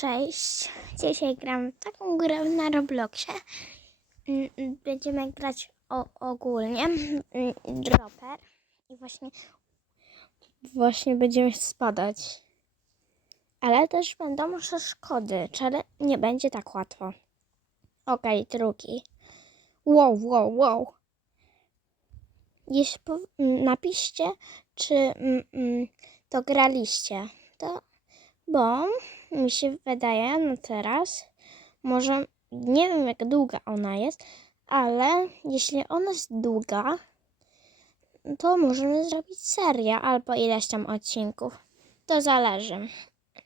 Cześć. Dzisiaj gram taką grę na Robloxie. Mm, mm, Będziemy grać o, ogólnie mm, dropper i właśnie właśnie będziemy spadać. Ale też będą przeszkody, czyli nie będzie tak łatwo. Okej, drugi. Wow, wow, wow. Jeśli napiszcie, czy mm, to graliście. To bo mi się wydaje na teraz, może nie wiem jak długa ona jest, ale jeśli ona jest długa, to możemy zrobić serię albo ileś tam odcinków. To zależy,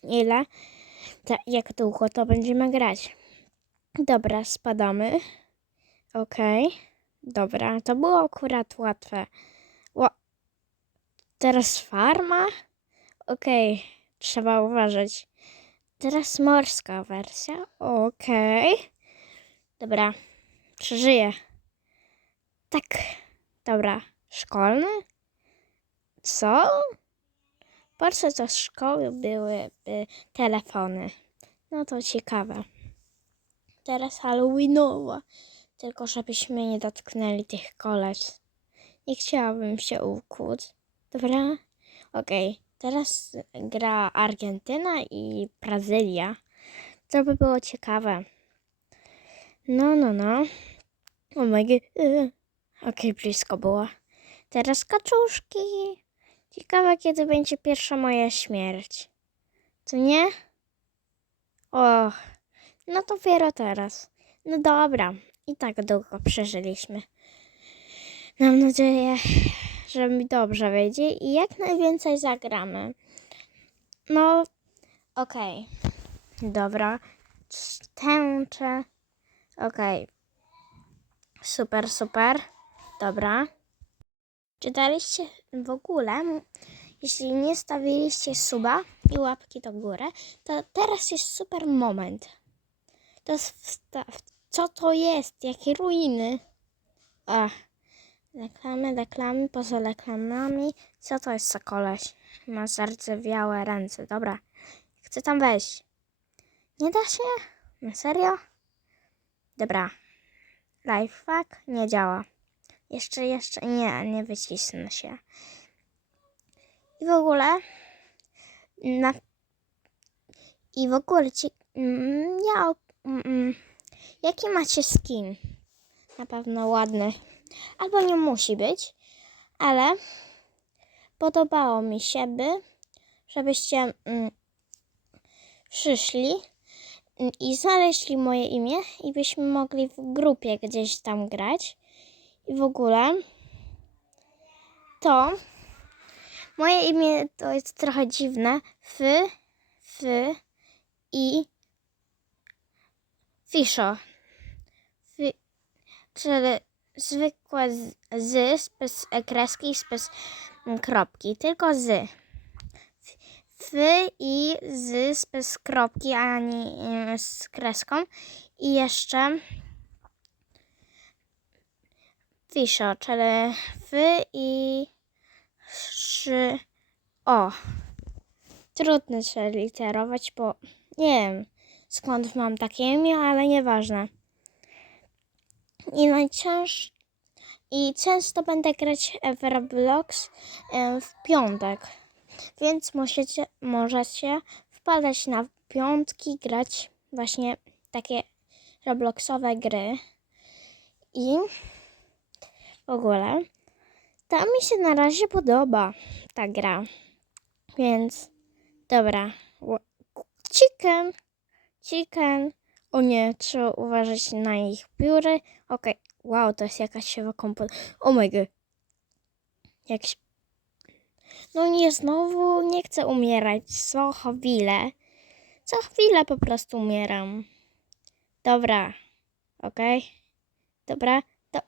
ile, ta, jak długo to będziemy grać. Dobra, spadamy. Okej. Dobra, to było akurat łatwe. Ła- Teraz farma? Okej, trzeba uważać. Teraz morska wersja. Okej. Dobra, przeżyję. Tak. Dobra, szkolny? Co? Po co z szkoły byłyby telefony? No to ciekawe. Teraz Halloweenowa. Tylko żebyśmy nie dotknęli tych koles. Nie chciałabym się ukłuć. Dobra? Okej. Teraz gra Argentyna i Brazylia. To by było ciekawe. No, no, no. O my god. y. Okej, blisko było. Teraz kaczuszki. Ciekawe, kiedy będzie pierwsza moja śmierć. Co nie? O, no to dopiero teraz. No dobra, i tak długo przeżyliśmy. Mam nadzieję, że mi dobrze wyjdzie i jak najwięcej zagramy. No, okej. Dobra. Tęczę. Okej. Super, super. Dobra. Czytaliście w ogóle, jeśli nie stawiliście suba i łapki do góry, to teraz jest super moment. To wstaw. Co to jest? Jakie ruiny? Ach. Reklamy, reklamy, poza reklamami. Co to jest za koleś? Ma zardzewiałe ręce. Dobra. Chcę tam wejść. Nie da się? Na serio? Dobra. Lifehack nie działa. Jeszcze, jeszcze nie, nie wycisnę się. I w ogóle na i w ogóle ci mm, ja mm, mm, jaki macie skin? Na pewno ładny albo nie musi być, ale podobało mi się, by, żebyście mm, przyszli mm, i znaleźli moje imię i byśmy mogli w grupie gdzieś tam grać. I w ogóle to moje imię to jest trochę dziwne. F, F i Fiszo. Fi, czyli zwykłe z, z bez kreski, bez mm, kropki, tylko z. F i z bez kropki ani mm, z kreską. I jeszcze Fiszo, czyli F i szy. O. Trudno się literować, bo nie wiem skąd mam takie imię, ale nieważne. I najczęściej i często będę grać w Roblox em, w piątek. Więc możecie, możecie wpadać na piątki, grać właśnie takie Robloxowe gry. I w ogóle ta mi się na razie podoba ta gra. Więc dobra. Chicken. Chicken. O nie, trzeba uważać na ich pióry. Okej, wow, to jest jakaś siewa kompot. O my god. Jak się... No nie, znowu nie chcę umierać. Co chwilę. Co chwilę po prostu umieram. Dobra. Okej. Dobra. To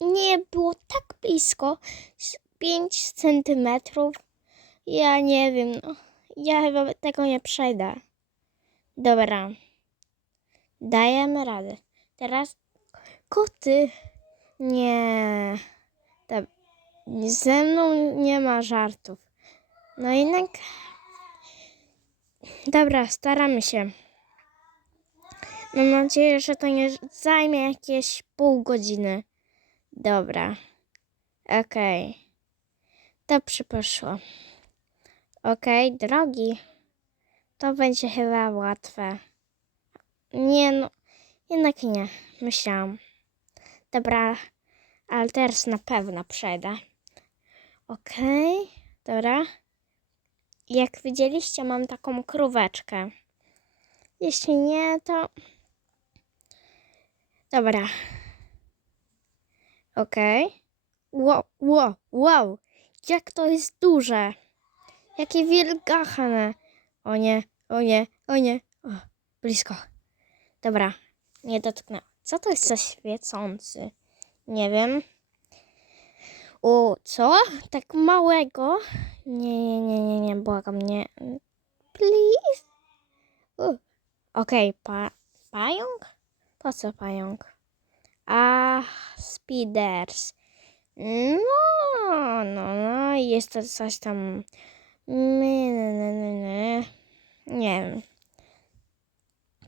nie było tak blisko. 5 centymetrów. Ja nie wiem. No. Ja chyba tego nie przejdę. Dobra. Dajemy radę. Teraz koty. Nie. Ze mną nie ma żartów. No jednak. Dobra, staramy się. Mam nadzieję, że to nie zajmie jakieś pół godziny. Dobra. Okej. Dobrze poszło. Okej, drogi. To będzie chyba łatwe. Nie no, jednak nie. Myślałam. Dobra, ale teraz na pewno przejdę. Okej, dobra. Jak widzieliście, mam taką króweczkę. Jeśli nie, to. Dobra. Okej. Wow, wow, wow. Jak to jest duże. Jakie wielgachne. O nie, o nie, o nie. O, blisko. Dobra, nie dotknę. Co to jest za świecący? Nie wiem. O, co? Tak małego? Nie, nie, nie, nie, nie, błagam, nie. Please? U. Okej, pa, pająk? Po co pająk? A, speeders. No, no, no, jest to coś tam. Nie, nie, nie, nie, nie. Nie wiem.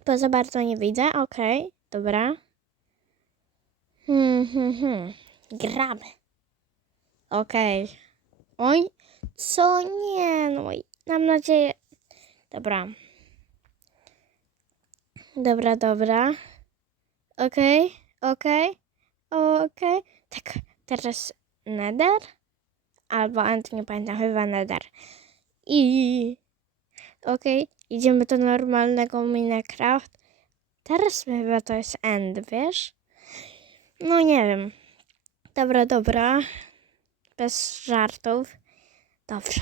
Bo za bardzo nie widzę. Okej, dobra. Hmm, hmm, hmm. Gramy. Okej. Oj, co nie, no mam nadzieję. Dobra. Dobra, dobra. Okej, okej, okej. Tak, teraz Nether? Albo Ant, nie pamiętam, chyba Nether. I... Okej, idziemy do normalnego Minecraft. Teraz chyba to jest End, wiesz? No nie wiem. Dobra, dobra. Bez żartów. Dobrze.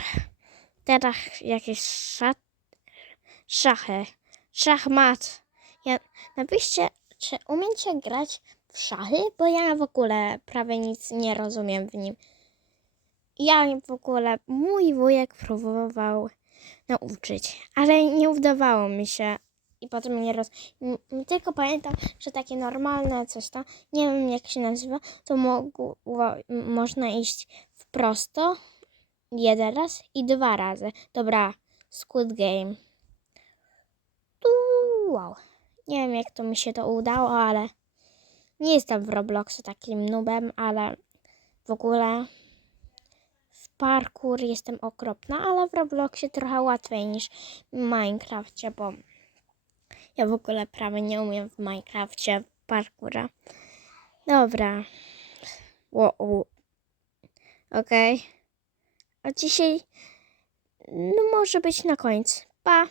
Teraz jakieś szat... szachy. Szachmat. Ja... Napiszcie, czy umiecie grać w szachy? Bo ja w ogóle prawie nic nie rozumiem w nim. Ja w ogóle, mój wujek próbował nauczyć, ale nie udawało mi się. I potem nie roz... Tylko pamiętam, że takie normalne coś tam, nie wiem jak się nazywa, to mogło, można iść w prosto jeden raz i dwa razy. Dobra, Squid Game. Tu, wow. Nie wiem jak to mi się to udało, ale nie jestem w Robloxie takim nubem, ale w ogóle parkour jestem okropna, ale w Robloxie trochę łatwiej niż w Minecrafcie, bo ja w ogóle prawie nie umiem w Minecrafcie parkoura. Dobra. Wow. Okej. A dzisiaj no może być na koniec. Pa.